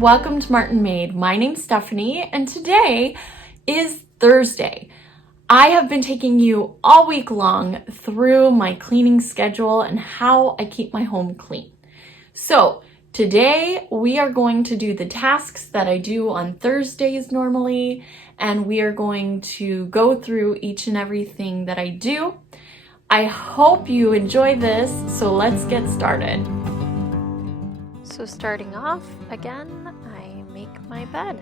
welcome to Martinmade. My name's Stephanie, and today is Thursday. I have been taking you all week long through my cleaning schedule and how I keep my home clean. So today we are going to do the tasks that I do on Thursdays normally, and we are going to go through each and everything that I do. I hope you enjoy this, so let's get started. So starting off, again, I make my bed.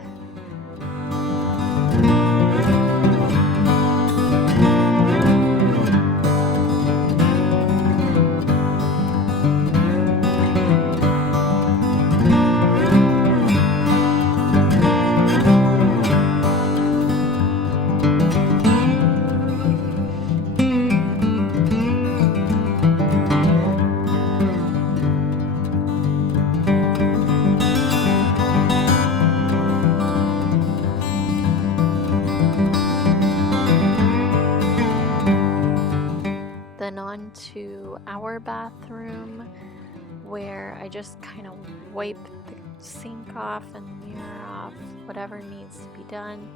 Then on to our bathroom, where I just kind of wipe the sink off and the mirror off, whatever needs to be done.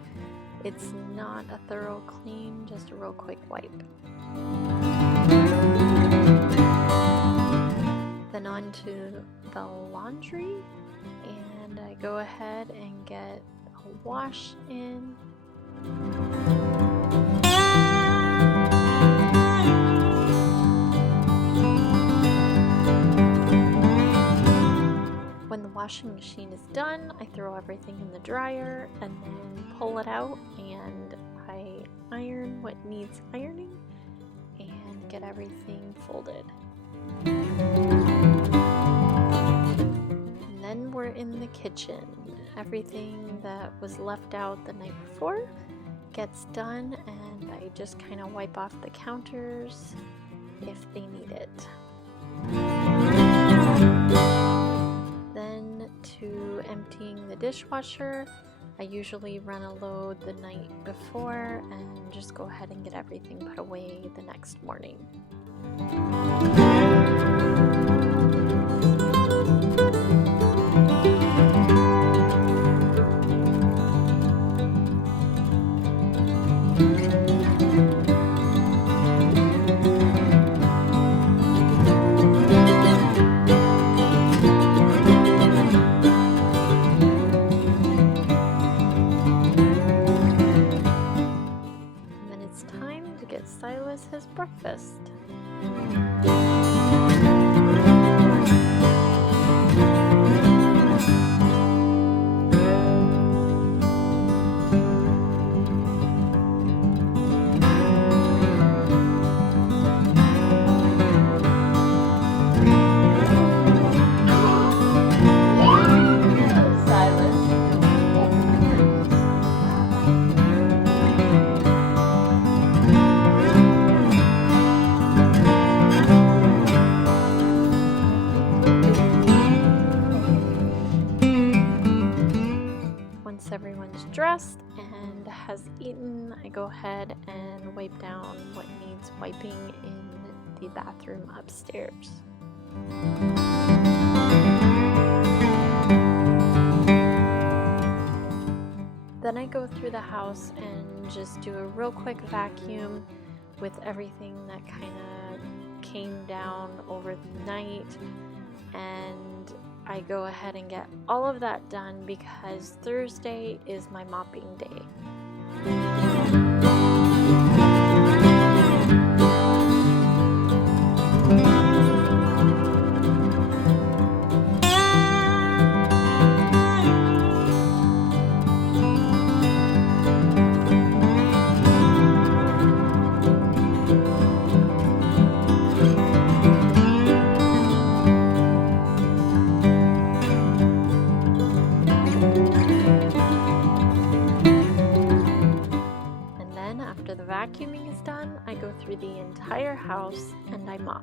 It's not a thorough clean, just a real quick wipe. Then on to the laundry, and I go ahead and get a wash in. When the washing machine is done, I throw everything in the dryer and then pull it out, and I iron what needs ironing and get everything folded. And then we're in the kitchen. Everything that was left out the night before gets done, and I just kind of wipe off the counters if they need it. Then to emptying the dishwasher, I usually run a load the night before and just go ahead and get everything put away the next morning. Silas his breakfast. Everyone's dressed and has eaten, I go ahead and wipe down what needs wiping in the bathroom upstairs. Then I go through the house and just do a real quick vacuum with everything that kind of came down over the night, and I go ahead and get all of that done because Thursday is my mopping day. Vacuuming is done, I go through the entire house and I mop.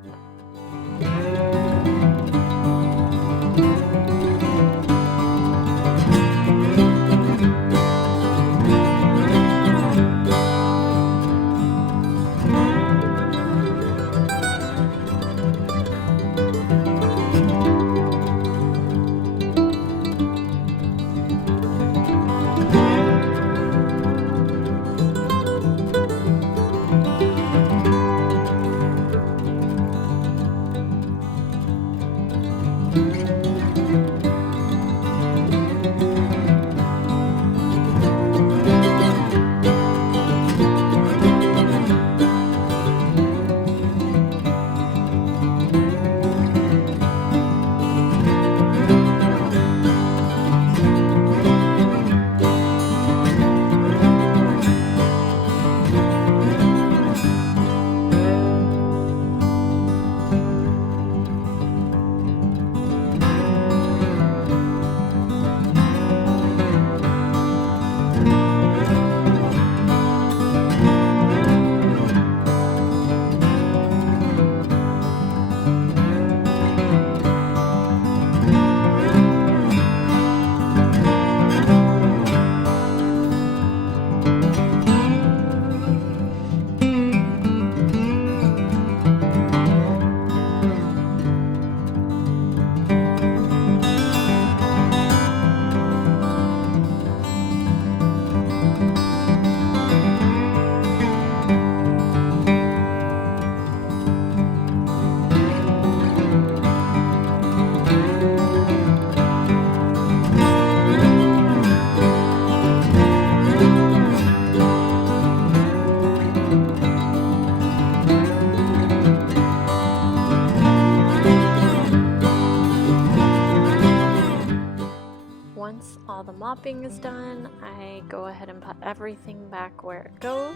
mopping is done, I go ahead and put everything back where it goes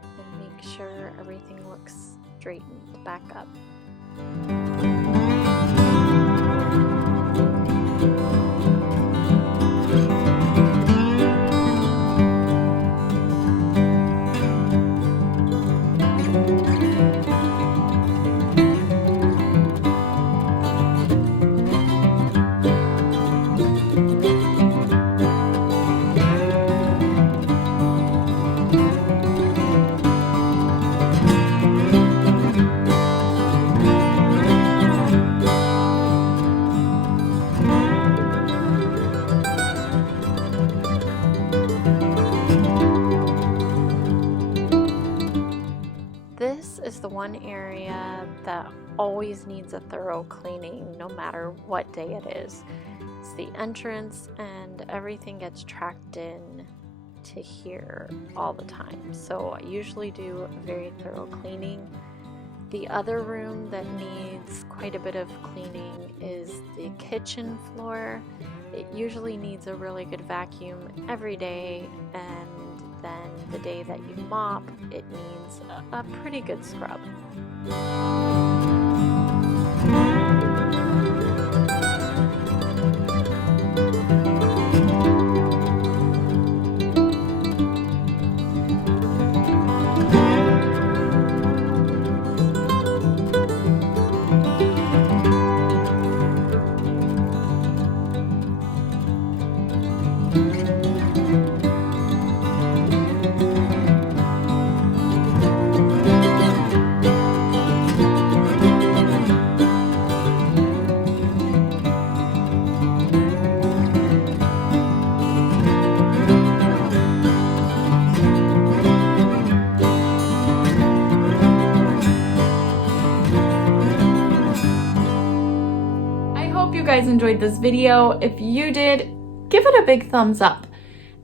and make sure everything looks straightened back up. This is the one area that always needs a thorough cleaning no matter what day it is. It's the entrance, and everything gets tracked in to here all the time. So I usually do a very thorough cleaning. The other room that needs quite a bit of cleaning is the kitchen floor. It usually needs a really good vacuum every day, and then the day that you mop, it needs a pretty good scrub. You guys enjoyed this video. If you did, give it a big thumbs up.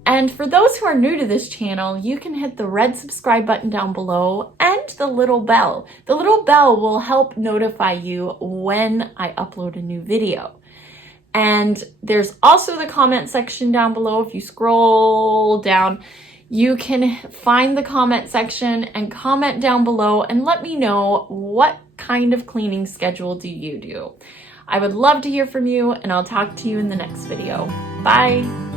And for those who are new to this channel, you can hit the red subscribe button down below and the little bell. The little bell will help notify you when I upload a new video. And there's also the comment section down below. If you scroll down, you can find the comment section and comment down below and let me know what kind of cleaning schedule do you do. I would love to hear from you, and I'll talk to you in the next video. Bye!